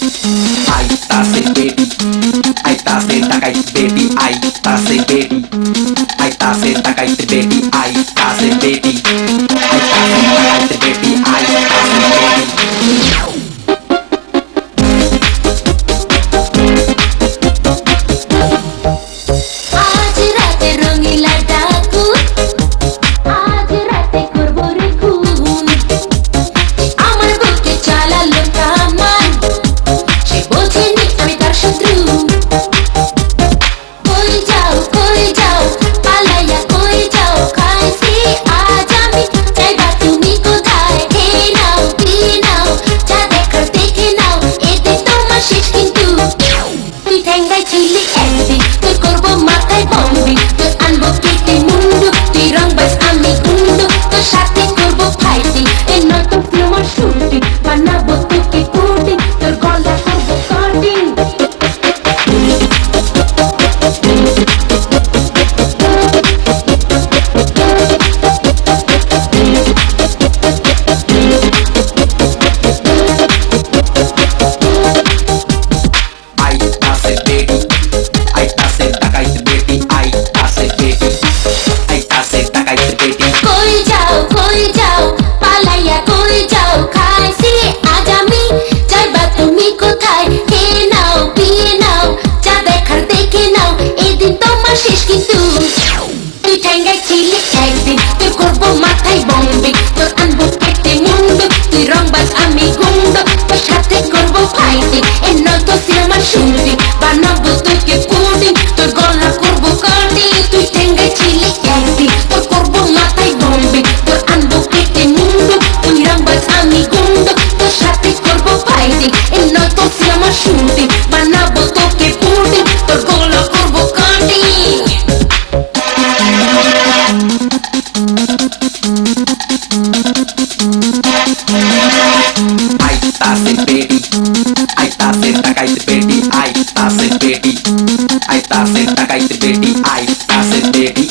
Aitase baby, aitase takaite baby, aitase baby, aitase takaite baby, aitase baby, aitase takaite baby, aitase baby. আজ রাতে রঙিলা ডাকু আজ রাতে করবো রে খুন আমার বুকে চালালো কামান সে বোঝেনি আমি তার শত্রু কই যাও পালাইয়া কই যাও খাইছি আজ আমি চাইবা তুমি কোথায় খেয়ে নাও পিয়ে নাও যা দেখার দেখে নাও এতে তোমার শেষ কিন্তু তুই ঠ্যাঙ্গাই ছিলি একদিন তোর করবো মাথায় বম্বি তোর আনবো কেটে মুন্ডু তুই রংবাজ আমি গুন্ডু তোর সাথে করবো ফাইটিং এই নতুন সিনেমার শুটিং বানাবো তোকে পুডিং তোর গলা করবো cutting Aitase baby, aitase takaite baby, aitase baby, aitase takaite baby. কই যাও পালাইয়া কই যাও খাইছি আজ আমি চাইবা তুমি কোথায় খেয়ে নাও পিয়ে নাও যা দেখার দেখে নাও এদিন তোমার শেষ কিন্তু তুই ঠ্যাঙ্গাই ছিলি একদিন তোর করবো মাথায় বম্বে তোর আনবো কেটে মুন্ডু তুই রংবাজ আমি গুন্ডু তোর সাথে করবো ফাইটিং এই নতুন সিনেমার শুটিং বানাবো তোকে পুডিং তোর গলা করবো কাটিং তুই ঠ্যাঙ্গাই ছিলি একদিন তোর করবো মাথায় বম্বে তোর আনবো কেটে মুন্ডু তুই রংবাজ আমি গুন্ডু তোর সাথে করবো ফাইটিং এই নতুন সিনেমার শুটিং বানাবো তোকে পুডিং তোর গলা করবো cutting Aitase baby, aitase takaite baby, aitase baby, aitase takaite baby, aitase baby.